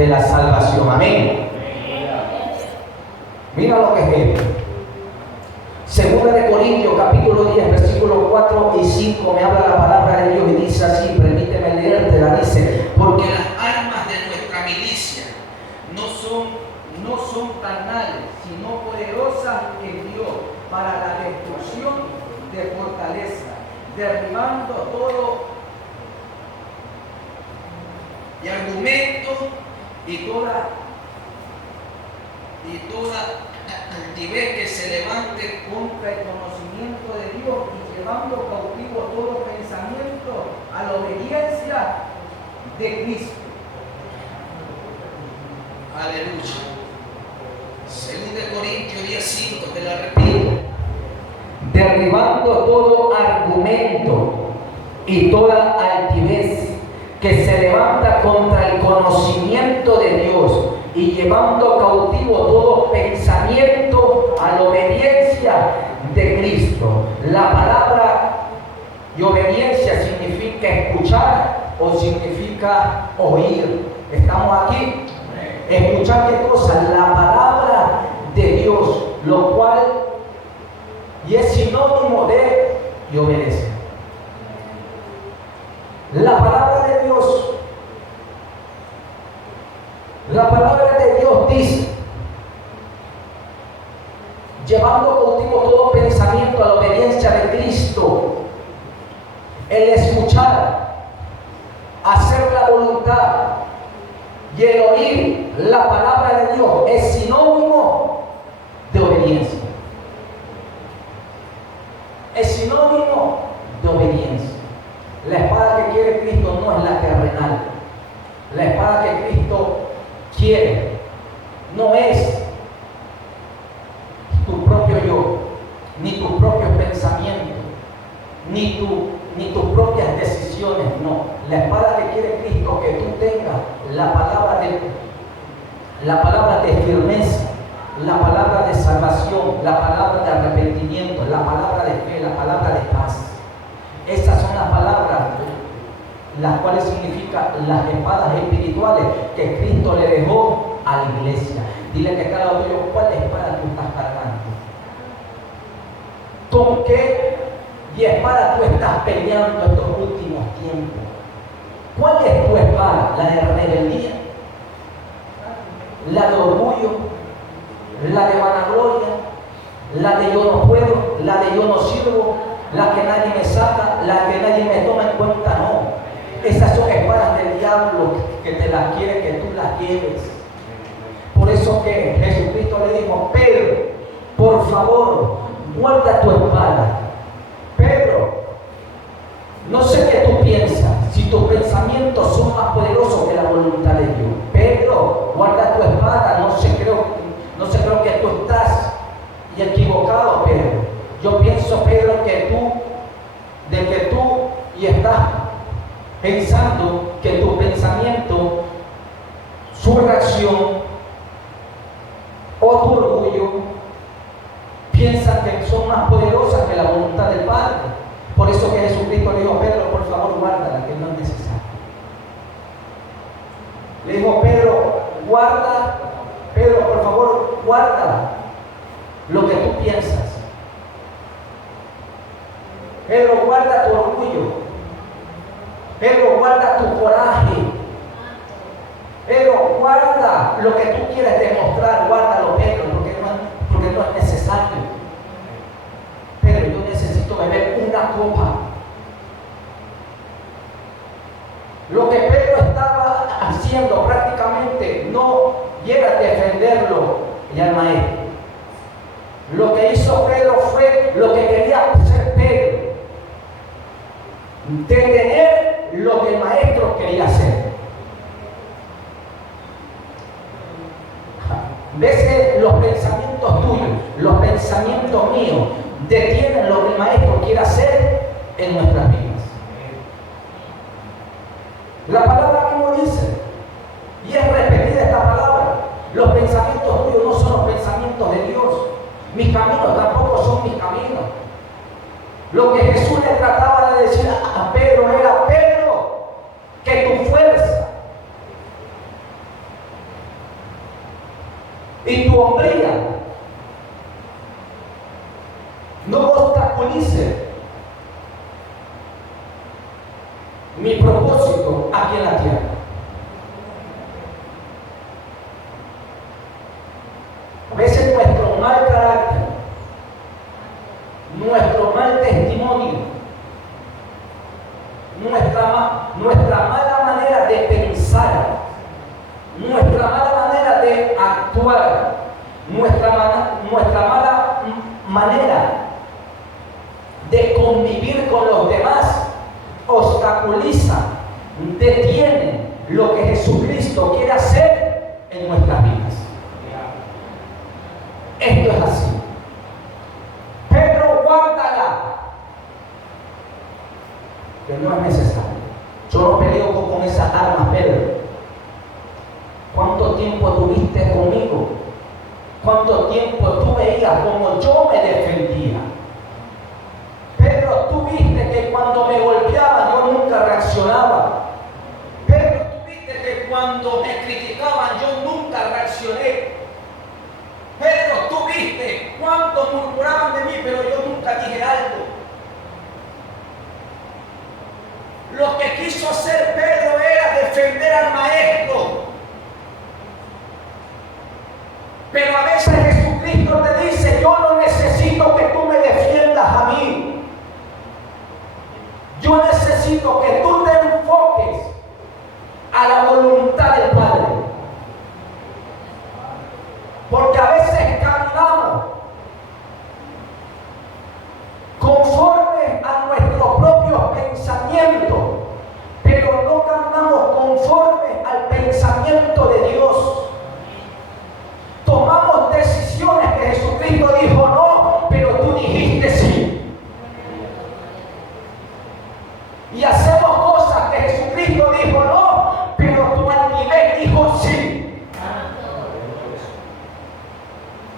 de la salvación. Amén. Mira lo que es esto. Segunda de Corintios, capítulo 10, versículos 4 y 5, me habla la palabra de Dios y dice así, permíteme leértela, dice: porque las armas de nuestra milicia no son carnales, sino poderosas en Dios para la destrucción de fortaleza, derribando todo y argumento y toda altivez que se levante contra el conocimiento de Dios, y llevando cautivo todo pensamiento a la obediencia de Cristo. Aleluya. Según de Corintios 10:5, te la repito: derribando todo argumento y toda altivez que se levanta contra el conocimiento de Dios, y llevando cautivo todo pensamiento a la obediencia de Cristo. La palabra y obediencia significa escuchar o significa oír. ¿Estamos aquí? Escuchar qué cosa, la palabra de Dios, lo cual y es sinónimo de y obedece. La palabra de Dios, dice: llevando cautivo todo pensamiento a la obediencia de Cristo. El escuchar, hacer la voluntad y el oír la palabra de Dios es sinónimo de obediencia. Es sinónimo de obediencia. La espada que quiere Cristo no es la terrenal. La espada que Cristo quiere no es tu propio yo, ni tus propios pensamientos, ni tus propias decisiones, no. La espada que quiere Cristo, que tú tengas la palabra de firmeza, la palabra de salvación, la palabra de arrepentimiento, la palabra de fe, la palabra de paz. Esas son las palabras, las cuales significan las espadas espirituales que Cristo le dejó a la iglesia. Dile que cada uno, ¿cuál espada tú estás cargando? ¿Con qué y espada tú estás peleando estos últimos tiempos? ¿Cuál es tu espada? ¿La de rebeldía? ¿La de orgullo? ¿La de vanagloria? ¿La de yo no puedo? ¿La de yo no sirvo? ¿La que nadie me saca? ¿La que nadie me toma en cuenta? No. Esas son espadas del diablo que te las quiere que tú las lleves. Por eso que Jesucristo le dijo: Pedro, por favor, guarda tu espada. Pedro, no sé qué tú piensas, si tus pensamientos son más poderosos que la voluntad de Dios. Pedro, guarda tu espada. No sé, creo que tú estás equivocado, Pedro. Yo pienso, Pedro, que tú y estás pensando que tu pensamiento, su reacción o tu orgullo piensan que son más poderosas que la voluntad del Padre. Por eso que Jesucristo le dijo: Pedro, por favor, guárdala, que no es necesario. Le dijo: Pedro, por favor, guárdala, lo que tú piensas. Pedro, guarda tu orgullo. Pedro, guarda tu coraje. Pedro, guarda lo que tú quieres demostrar. Guárdalo, Pedro, porque no es necesario. Pedro, yo necesito beber una copa. Lo que Pedro estaba haciendo prácticamente no llega a defenderlo y al maestro. Lo que hizo Pedro fue lo que quería hacer Pedro: detener lo que el maestro quería hacer. A veces los pensamientos tuyos, los pensamientos míos, detienen lo que el maestro quiere hacer en nuestras vidas. La palabra mismo dice, y es repetida esta palabra: los pensamientos tuyos no son los pensamientos de Dios. Mis caminos tampoco son mis caminos. Lo que Jesús le trataba de decir a Pedro era: Pedro, que tu fuerza y tu hombría no obstaculice mi propósito aquí en la tierra. A veces nuestro mal carácter, nuestro mal testimonio, nuestra mala manera de pensar, nuestra mala manera de actuar, nuestra mala manera de convivir con los demás, obstaculiza, detiene lo que Jesucristo quiere hacer en nuestras vidas. Esto es así. Pedro, guárdala, que no es necesario. Yo no peleo con esas armas, Pedro. ¿Cuánto tiempo tuviste conmigo? ¿Cuánto tiempo tú veías como yo me defendía? Pedro, tú viste que cuando me golpeaban yo nunca reaccionaba. Pedro, tú viste que cuando me criticaban yo nunca reaccioné. Pedro, tú viste cuánto murmuraban de mí, pero yo nunca dije algo. Lo que quiso hacer Pedro era defender al maestro. Pero a veces Jesucristo te dice: yo no necesito que tú me defiendas a mí. Yo necesito que tú te enfoques a la voluntad del Padre. Porque a veces caminamos conforme a nuestros propios pensamientos, pero no caminamos conforme al pensamiento de Dios. Tomamos decisiones que Jesucristo dijo no, pero tú dijiste sí. Y hacemos cosas que Jesucristo dijo no, pero tu nivel dijo sí.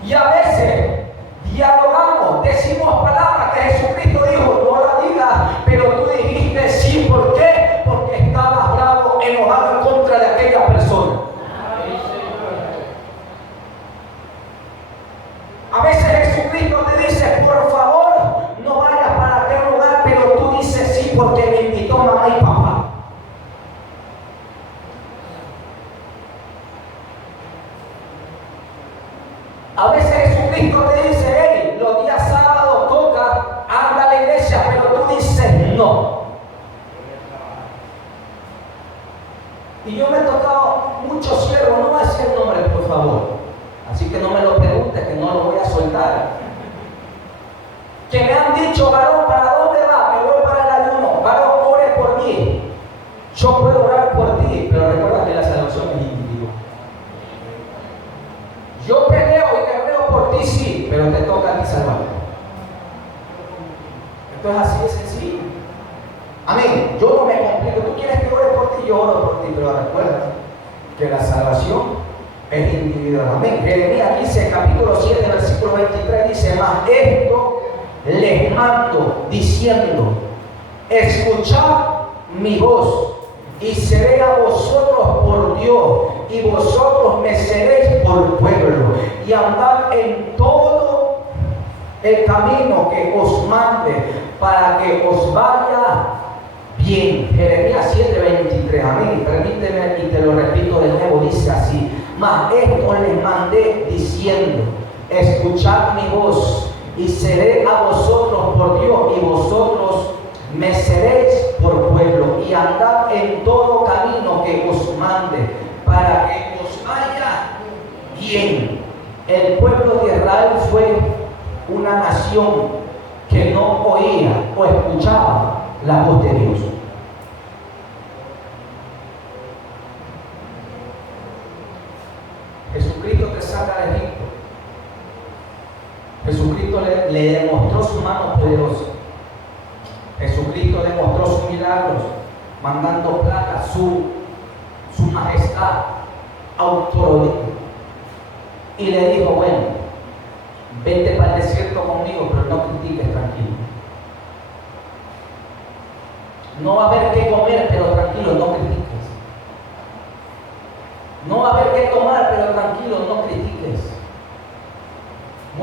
Y a veces dialogamos, decimos palabras que Jesucristo dijo no la digas, pero tú dijiste sí. ¿Por qué? Porque estabas bravo, enojado en contra de aquella persona. A veces Jesucristo te dice: por favor, no vayas para aquel lugar, pero tú dices sí porque me invitó mamá y papá. A veces Jesucristo te dice: hey, los días sábados toca, anda a la iglesia, pero tú dices no. Y yo me he tocado muchos siervos, no voy a decir el nombre, por favor, así que no me lo pregunte, que no lo voy a soltar, que me han dicho: varón, ¿para dónde va? Me voy para el ayuno. Varón, ore por mí. Yo puedo orar por ti, pero recuerda que la salvación es individual. Yo peleo y guerrero por ti, sí, pero te toca a ti salvarte. Esto es así de sencillo. Amén. Yo no me complico. Tú quieres que ore por ti, yo oro por ti, pero recuerda que la salvación es individual. Amén. Jeremías dice, capítulo 7, versículo 23, dice: mas esto les mando diciendo: escuchad mi voz, y seré a vosotros por Dios, y vosotros me seréis por pueblo, y andad en todo el camino que os mande, para que os vaya bien. Jeremías 7:23. Amén. Permíteme y te lo repito de nuevo. Dice así: mas esto les mandé diciendo: escuchad mi voz, y seré a vosotros por Dios, y vosotros me seréis por pueblo, y andad en todo camino que os mande, para que os vaya bien. El pueblo de Israel fue una nación que no oía o escuchaba la voz de Dios. Jesucristo te saca de Egipto. Jesucristo le demostró su mano poderosa. Jesucristo demostró sus milagros, mandando plagas, su majestad, autoridad. Y le dijo: bueno, vete para el desierto conmigo, pero no critiques, tranquilo. No va a haber qué comer, pero tranquilo, no critiques. No va a haber qué tomar, pero tranquilo, no critiques.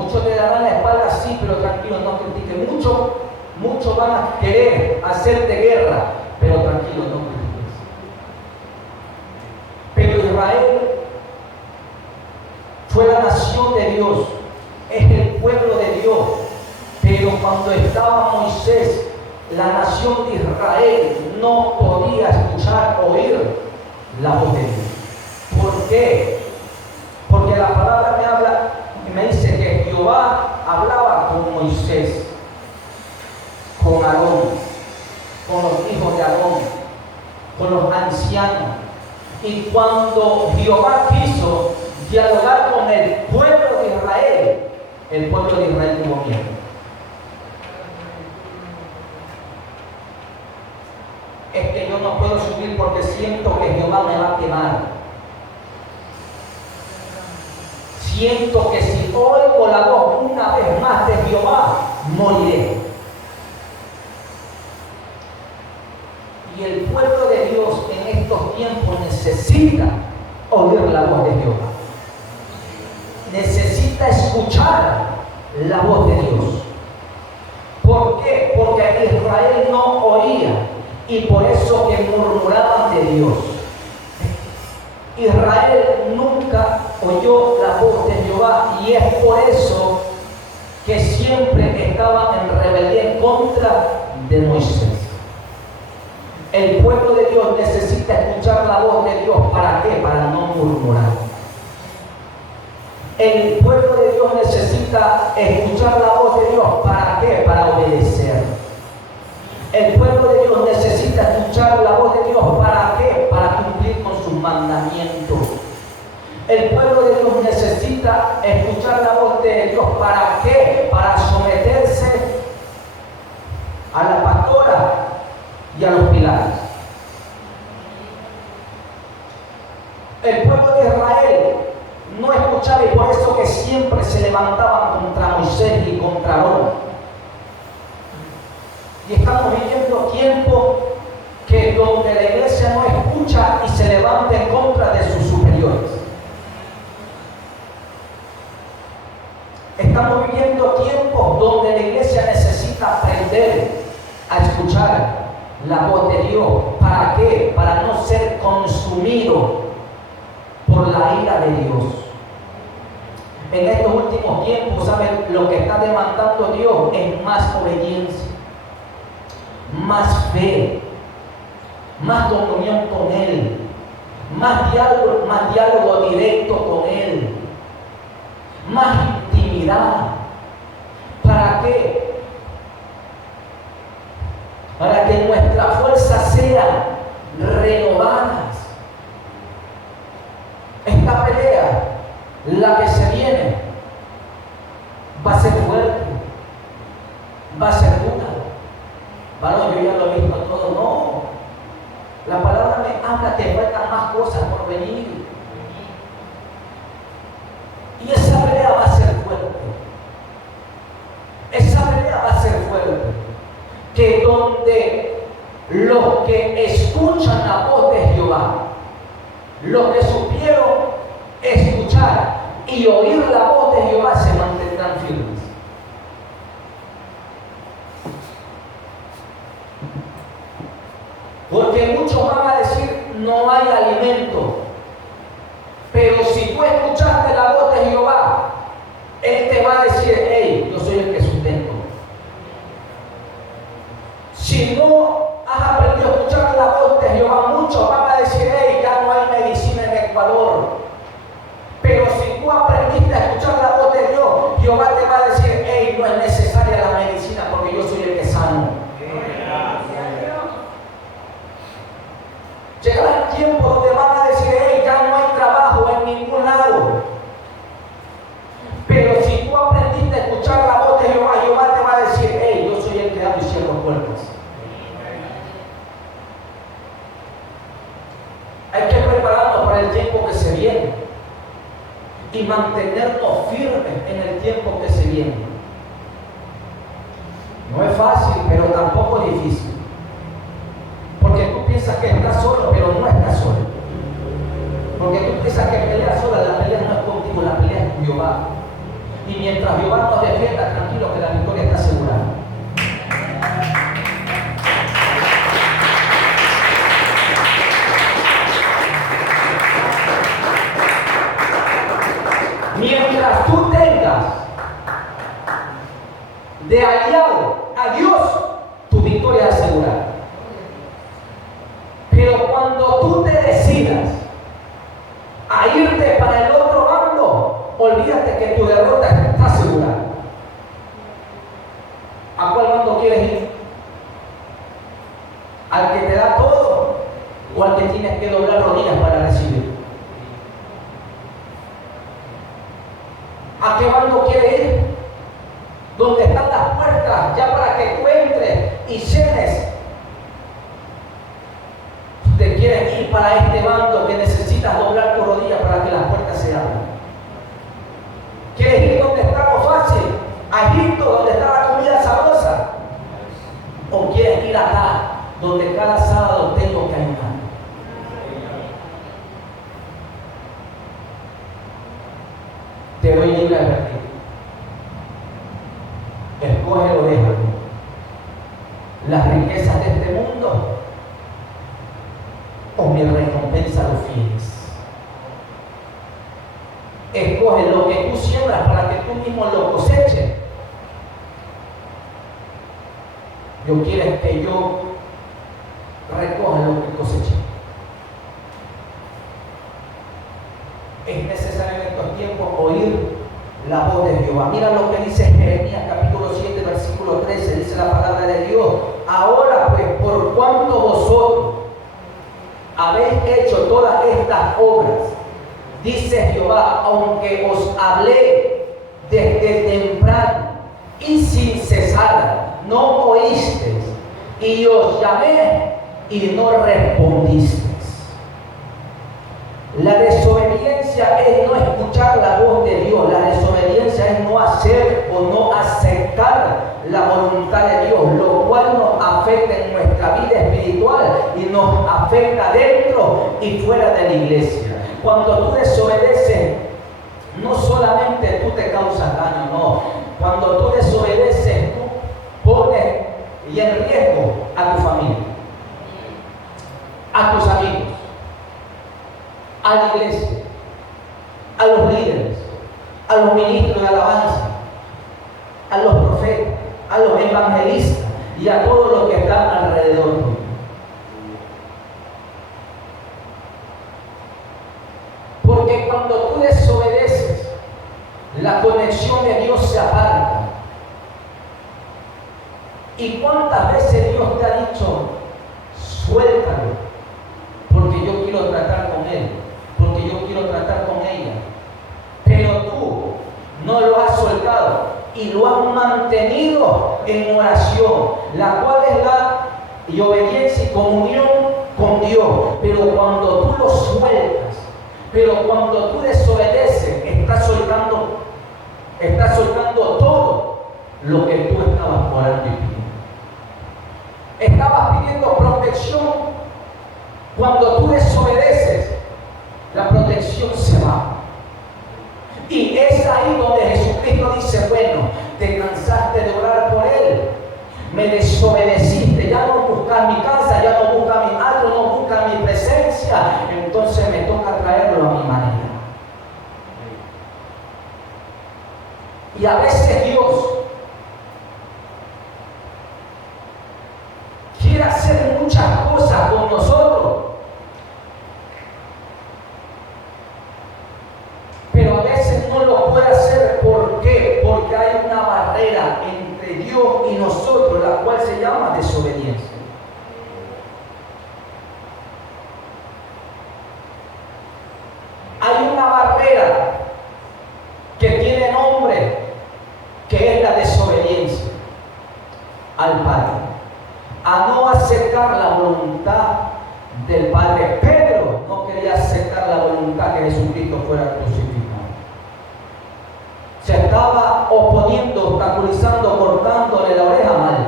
Muchos te darán la espalda, sí, pero tranquilo, no critiques. Muchos van a querer hacerte guerra, pero tranquilo, no critiques. Pero Israel fue la nación de Dios, es el pueblo de Dios. Pero cuando estaba Moisés, la nación de Israel no podía escuchar, oír la voz de Dios. ¿Por qué? Porque la palabra me habla y me dice que Jehová hablaba con Moisés, con Aarón, con los hijos de Aarón, con los ancianos. Y cuando Jehová quiso dialogar con el pueblo de Israel, el pueblo de Israel tuvo miedo. Es que yo no puedo subir porque siento que Jehová me va a quemar. Siento que si oigo la voz una vez más de Jehová, moriré. Y el pueblo de Dios en estos tiempos necesita oír la voz de Jehová. Necesita escuchar la voz de Dios. ¿Por qué? Porque Israel no oía. Y por eso que murmuraban de Dios. Israel nunca oyó la voz de Jehová y es por eso que siempre estaban en rebeldía en contra de Moisés. El pueblo de Dios necesita escuchar la voz de Dios. ¿Para qué? Para no murmurar. El pueblo de Dios necesita escuchar la voz de Dios. ¿Para qué? Para obedecer. El pueblo de Dios necesita escuchar la voz de Dios. ¿Para qué? Para cumplir con sus mandamientos. El pueblo de Dios necesita escuchar la voz de Dios. ¿Para qué? Para someterse a la pastora y a los pilares. El pueblo de Israel no escuchaba y por eso que siempre se levantaban contra Moisés y contra Aarón. Y estamos viviendo tiempos que donde la iglesia no escucha y se levanta en contra de sus superiores. Estamos viviendo tiempos donde la iglesia necesita aprender a escuchar la voz de Dios. ¿Para qué? Para no ser consumido por la ira de Dios. En estos últimos tiempos, ¿saben? Lo que está demandando Dios es más obediencia, más fe, más comunión con Él, más diálogo directo con Él, más intimidad. ¿Para qué? Para que nuestras fuerzas sean renovadas. Esta pelea, la que se viene, va a ser fuerte, va a ser dura. Bueno, yo ya lo he visto todo. No, la palabra me habla que faltan más cosas por venir. Y esa pelea va a ser fuerte. Esa pelea va a ser fuerte. Que donde los que escuchan la voz de Jehová, los que supieron escuchar y oír la voz de Jehová, se mantendrán firmes. Porque muchos van a decir, no hay alimento. Pero si tú escuchaste la voz de Jehová, Él te va a decir, hey, yo soy el que sustento. Si no has aprendido a escuchar la voz de Jehová, muchos van a decir, hey, ya no hay medicina en Ecuador. Pero si tú aprendiste a escuchar la voz de Dios, Jehová te va a decir, hey, no es necesaria la medicina porque yo soy el que sano. Llegará el tiempo donde van a decir, hey, ya no hay trabajo en ningún lado. Pero si tú aprendiste a escuchar la voz de Jehová, Jehová te va a decir, hey, yo soy el que abro y cierro puertas. Hay que prepararnos para el tiempo que se viene y mantenernos firmes en el tiempo que se viene. No es fácil, pero tampoco es difícil. Porque tú piensas que estás solo, pero no estás solo. Porque tú piensas que peleas sola, la pelea no es contigo, la pelea es con Jehová. Y mientras Jehová nos defienda, tranquilo que la victoria está asegurada. Mientras tú tengas de aliado a Dios, tu victoria es asegurada. Pero cuando tú te decidas a irte para el otro bando, olvídate que tu derrota está asegurada. ¿A cuál bando quieres ir? ¿Al que te da todo o al que tienes que doblar rodillas para recibir? ¿A qué bando quieres ir? Donde están las puertas ya para que tú entres y cenes. Te quieres ir para este bando que necesitas doblar tu rodilla para que las puertas se abran. ¿Quieres ir donde está lo fácil? A Egipto, donde está la comida sabrosa. ¿O quieres ir acá, donde cada sábado tengo que ayunar? Te doy libre albedrío. Escógelo, déjalo. Las riquezas de este mundo o mi recompensa a los fieles. Escoge lo que tú siembras para que tú mismo lo coseches. Yo quiero que yo recoja lo que coseché. Es necesario en estos tiempos oír la voz de Jehová. Mira lo que dice Jeremías capítulo 7 versículo 13, dice la palabra de Dios. Ahora pues, por cuanto vosotros habéis hecho todas estas obras, dice Jehová, aunque os hablé desde temprano y sin cesar, no oísteis, y os llamé y no respondisteis. La desobediencia es no escuchar la voz de Dios. La desobediencia es no hacer o no aceptar la voluntad de Dios, lo cual nos afecta en nuestra vida espiritual y nos afecta dentro y fuera de la iglesia. Cuando tú desobedeces, no solamente tú te causas daño, no. Cuando tú desobedeces, tú pones en riesgo a tu familia, a tus amigos, a la iglesia, a los líderes, a los ministros de alabanza, a los profetas, a los evangelistas y a todos los que están alrededor tuyo. Porque cuando tú desobedeces, la conexión de Dios se aparta. ¿Y cuántas veces Dios te ha dicho, suéltalo, porque yo quiero tratar con él, porque yo quiero tratar con ella? Pero tú no lo has soltado y lo has mantenido en oración, la cual es la obediencia y comunión con Dios. Pero cuando tú lo sueltas, pero cuando tú desobedeces, estás soltando todo lo que tú estabas orando y pidiendo. Estabas pidiendo protección. Cuando tú desobedeces, la protección se va. Y es ahí donde Jesucristo dice, bueno, te cansaste de orar por Él, me desobedeciste, ya no buscas mi casa, ya no buscas mi algo, no buscas mi presencia, entonces me toca traerlo a mi manera. Y a veces Dios quiere hacer muchas cosas con nosotros, pero a veces no lo puede hacer. ¿Por qué? Porque hay una barrera entre Dios y nosotros, la cual se llama desobediencia. Hay una barrera que tiene nombre, que es la desobediencia al Padre, a no aceptar la voluntad del Padre. Pedro no quería aceptar la voluntad que Jesucristo fuera crucificado. Se estaba oponiendo, obstaculizando, cortándole la oreja mal.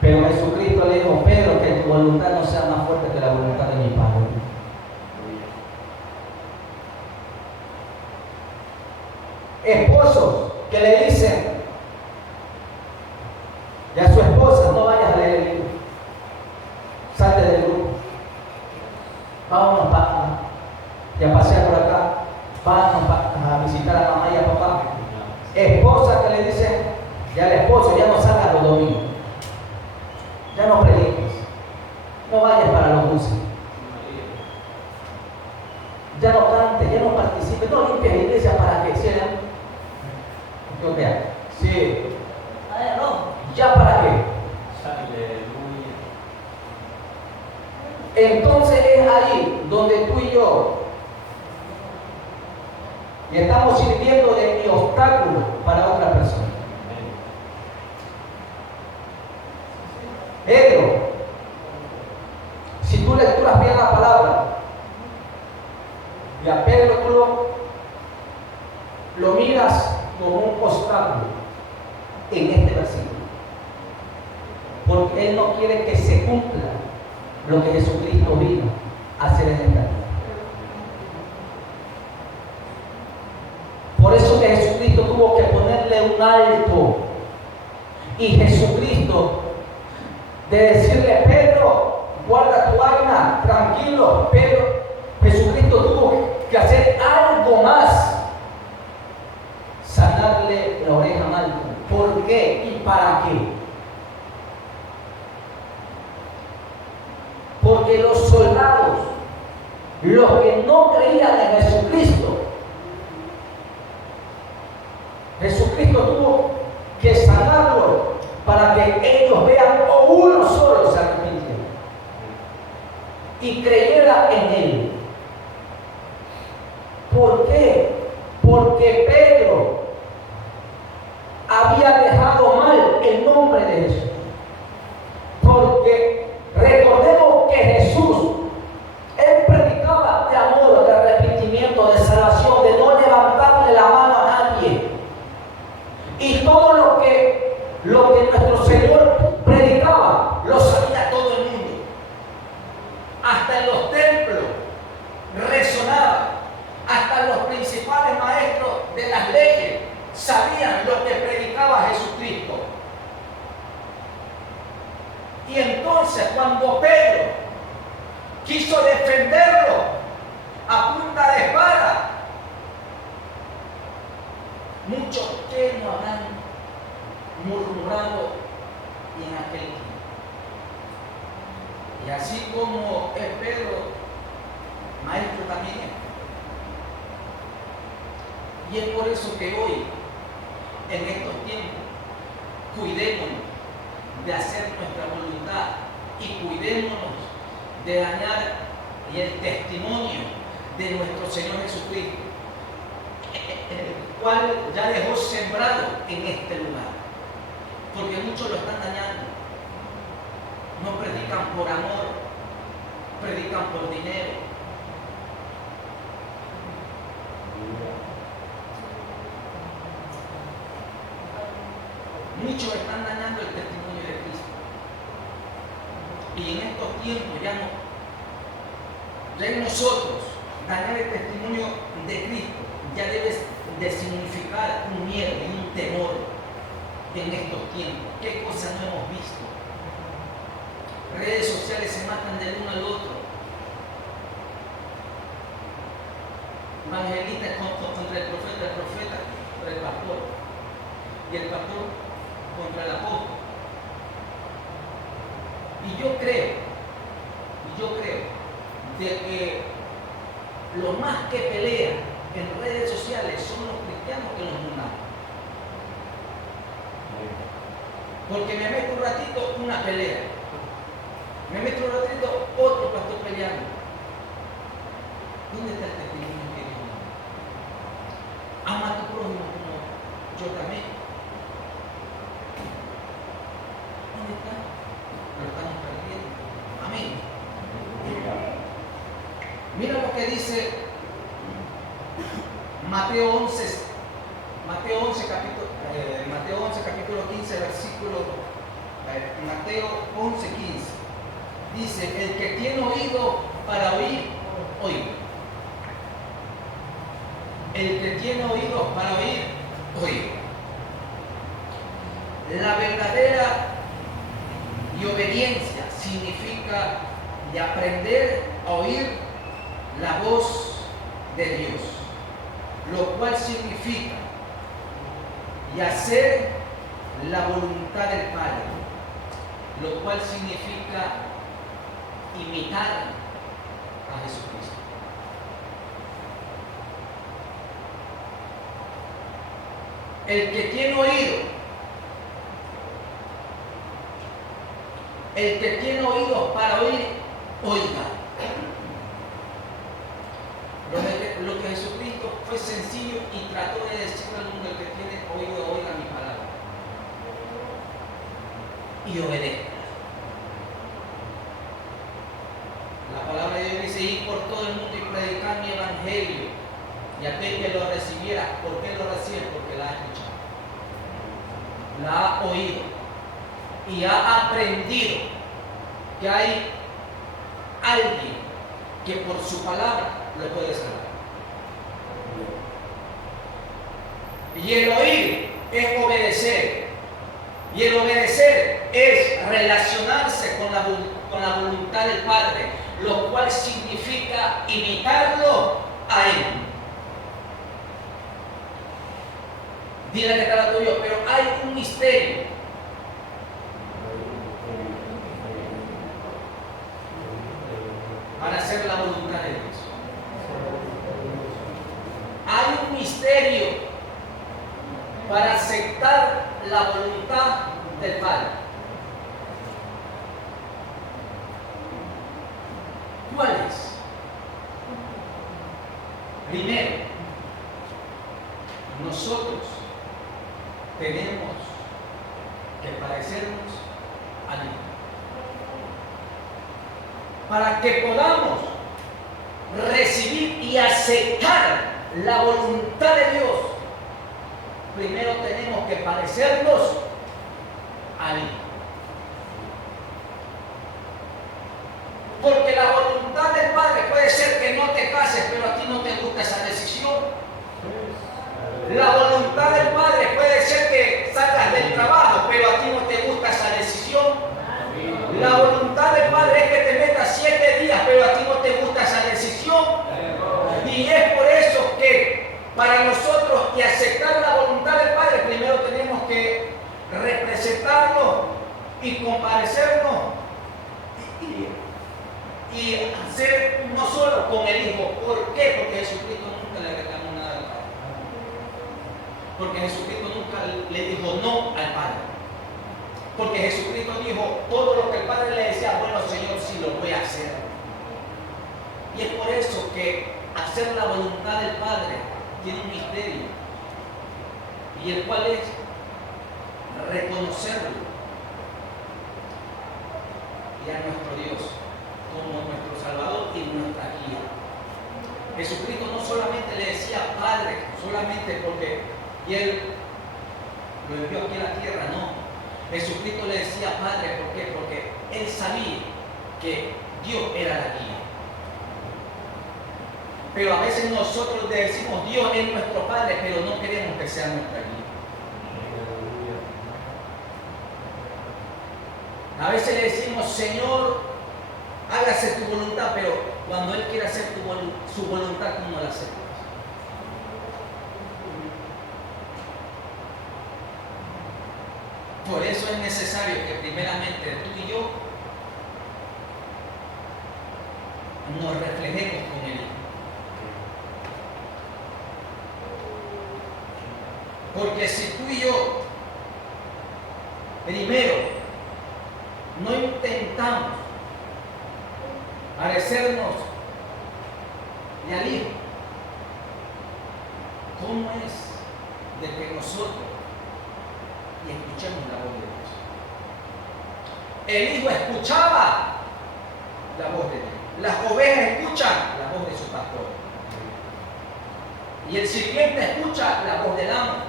Pero Jesucristo le dijo, Pedro, que tu voluntad no sea más fuerte que la voluntad de mi Padre. Esposos que le dicen y a su esposa: no vayas a leer el libro, salte del grupo, vámonos y a pasear por acá, vámonos a visitar a mamá y a papá. Esposa que le dicen y al esposo: ya no salgas los domingos, ya no prediques, no vayas para los buses, ya no cantes, ya no participes, no limpies la iglesia para que hicieran. Sí. ¿Ya para qué? Entonces es ahí donde tú y yo y estamos sirviendo de obstáculo para otra persona. Pedro, si tú lecturas bien la palabra, y a Pedro tú lo miras como un obstáculo en este versículo, porque Él no quiere que se cumpla lo que Jesucristo vino a hacer en esta vida. Por eso que Jesucristo tuvo que ponerle un alto, y Jesucristo de decirle: Pedro, guarda tu vaina, tranquilo. Pero Jesucristo tuvo que hacer algo más: sanarle la oreja a Malco. ¿Por qué y para qué? Porque los soldados, los que no creían en Jesucristo, Jesucristo tuvo que sanarlo para que ellos vean, o uno solo se arrepintiera y creyera en Él. ¿Por qué? Porque Pedro había dejado mal el nombre de Jesús. Porque recordemos que Jesús, Él predicaba de amor, de arrepentimiento, de salvación, de no levantarle la mano a nadie. Y todo lo que nuestro Señor predicaba, lo sabía todo el mundo. Hasta en los templos resonaba. Hasta los principales maestros de las leyes sabían lo que predicaba Jesucristo. Y entonces, cuando Pedro quiso defenderlo a punta de espada, muchos que no habrán murmurado en aquel tiempo. Y así como es Pedro, maestro también es. Y es por eso que hoy, en estos tiempos, cuidémonos de hacer nuestra voluntad y cuidémonos de dañar el testimonio de nuestro Señor Jesucristo, el cual ya dejó sembrado en este lugar. Porque muchos lo están dañando. No predican por amor, predican por dinero. Muchos están dañando el testimonio de Cristo. Y en estos tiempos ya en nosotros dañar el testimonio de Cristo ya debe de significar un miedo y un temor en estos tiempos. ¿Qué cosas no hemos visto? Redes sociales se matan del uno al otro. Evangelistas contra el profeta contra el pastor, y el pastor contra el apóstol. Y yo creo de que los más que pelean en redes sociales son los cristianos que los mundanos. Porque me meto un ratito una pelea, me meto un ratito otro pastor peleando. ¿Dónde está el testimonio que Dios da? Ama a tu prójimo como yo también. ¿Dónde está? Lo estamos perdiendo. Amén. Mira lo que dice Mateo 11 capítulo 15, versículo Mateo 11, 15. Dice: el que tiene oído para oír, oiga. El que tiene oídos para oír, oído. La verdadera y obediencia significa de aprender a oír la voz de Dios, lo cual significa y hacer la voluntad del Padre, lo cual significa imitar a Jesucristo. El que tiene oído, el que tiene oídos para oír, oiga. Lo que Jesucristo fue sencillo y trató de decirle al mundo: el que tiene oído, oiga mi palabra y obedezca. La palabra de Dios dice: ir por todo el mundo y predicar mi evangelio, y aquel que lo recibiera. ¿Por qué lo recibe? Porque la ha escuchado, la ha oído y ha aprendido que hay alguien que por su palabra le puede salvar. Y el oír es obedecer, y el obedecer es relacionarse con la voluntad del Padre, lo cual significa imitarlo a Él. Dile que está lo tuyo, pero hay un misterio. Para hacer la voluntad de Dios. Hay un misterio para aceptar la voluntad del Padre. ¿Cuál es? Primero, nosotros tenemos que parecernos a Dios. Para que podamos recibir y aceptar la voluntad de Dios, primero tenemos que parecernos a Él. Porque la voluntad del Padre puede ser que no te cases, pero a ti no te gusta esa decisión. La voluntad del Padre puede ser que salgas del trabajo, pero a ti no te gusta esa decisión. La voluntad del Padre es que te metas 7 días, pero a ti no te gusta esa decisión. Y es por eso que para nosotros y aceptar la voluntad del Padre, primero tenemos que representarlo y comparecernos y hacer uno solo con el Hijo. ¿Por qué? Porque Jesucristo nunca le reclamó nada al Padre. Porque Jesucristo nunca le dijo no al Padre. Porque Jesucristo dijo todo lo que el Padre le decía: bueno, Señor, sí lo voy a hacer. Y es por eso que hacer la voluntad del Padre tiene un misterio, y el cual es reconocerlo y a nuestro Dios como nuestro Salvador y nuestra guía. Jesucristo no solamente le decía Padre, solamente porque Él lo envió aquí a la tierra, no. Jesucristo le decía Padre, ¿por qué? Porque Él sabía que Dios era la guía. Pero a veces nosotros le decimos Dios es nuestro Padre, pero no queremos que sea nuestra guía. A veces le decimos: Señor, hágase tu voluntad, pero cuando Él quiere hacer su voluntad, tú no la aceptas. Por eso es necesario que primeramente tú y yo nos reflejemos con Él. Porque si tú y yo primero no intentamos parecernos al Hijo, ¿cómo es de que nosotros y escuchemos la voz de Dios? El Hijo escuchaba la voz de Dios. Las ovejas escuchan la voz de su pastor. Y el sirviente escucha la voz del amo.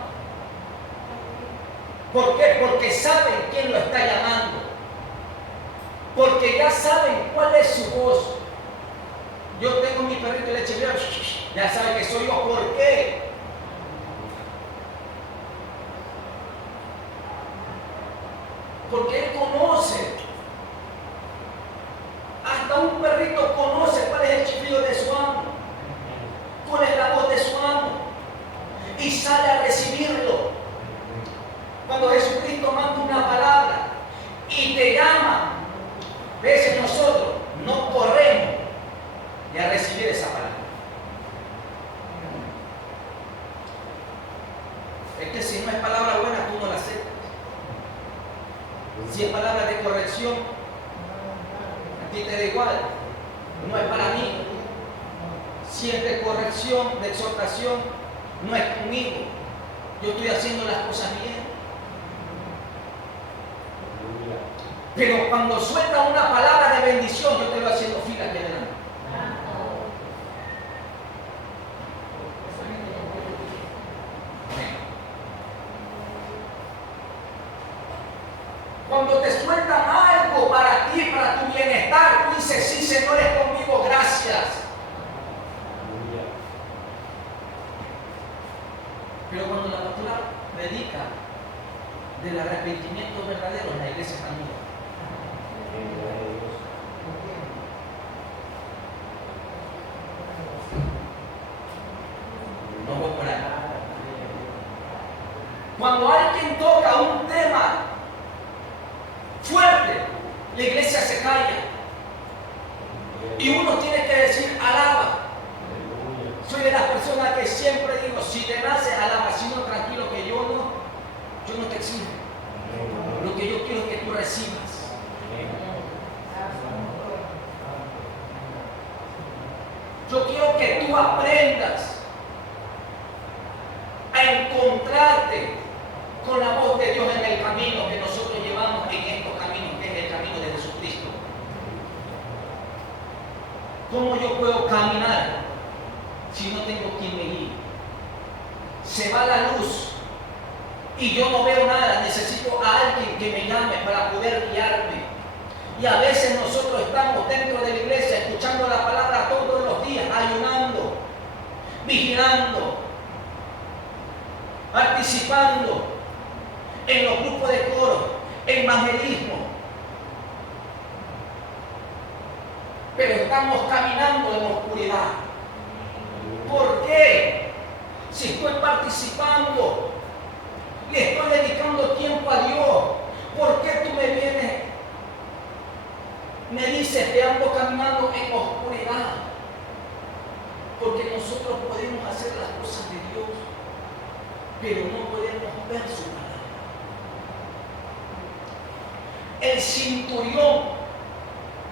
¿Por qué? Porque saben quién lo está llamando. Porque ya saben cuál es su voz. Yo tengo mi perrito de leche, ya sabe que soy yo. ¿Por qué? exhortación, a ti te da igual, no es para mí. Si es de corrección, de exhortación, no es conmigo. Yo estoy haciendo las cosas bien. Pero cuando suelta una palabra de bendición, yo te voy haciendo fila aquí adelante. Cuando te sueltan algo para ti, para tu bienestar, tú dices, sí, Señor, es conmigo, gracias. Pero cuando la pastora predica del arrepentimiento verdadero, la iglesia está muda. No voy por ahí. Cuando alguien toca un tema fuerte, la iglesia se calla. Y uno tiene que decir, alaba. Soy de las personas que siempre digo, si te nace, alaba, si no, tranquilo, que yo no te exijo. Lo que yo quiero es que tú recibas. Yo quiero que tú aprendas a encontrarte con la voz de Dios en el camino que nosotros llevamos en estos caminos, que es el camino de Jesucristo. ¿Cómo yo puedo caminar si no tengo quien me guíe? Se va la luz y yo no veo nada, necesito a alguien que me llame para poder guiarme. Y a veces nosotros estamos dentro de la iglesia escuchando la palabra todos los días, ayunando, vigilando, participando en los grupos de coro, en evangelismo. Pero estamos caminando en oscuridad. ¿Por qué? Si estoy participando, le estoy dedicando tiempo a Dios, ¿por qué tú me vienes? Me dices que ando caminando en oscuridad. Porque nosotros podemos hacer las cosas de Dios, pero no podemos ver su palabra. El centurión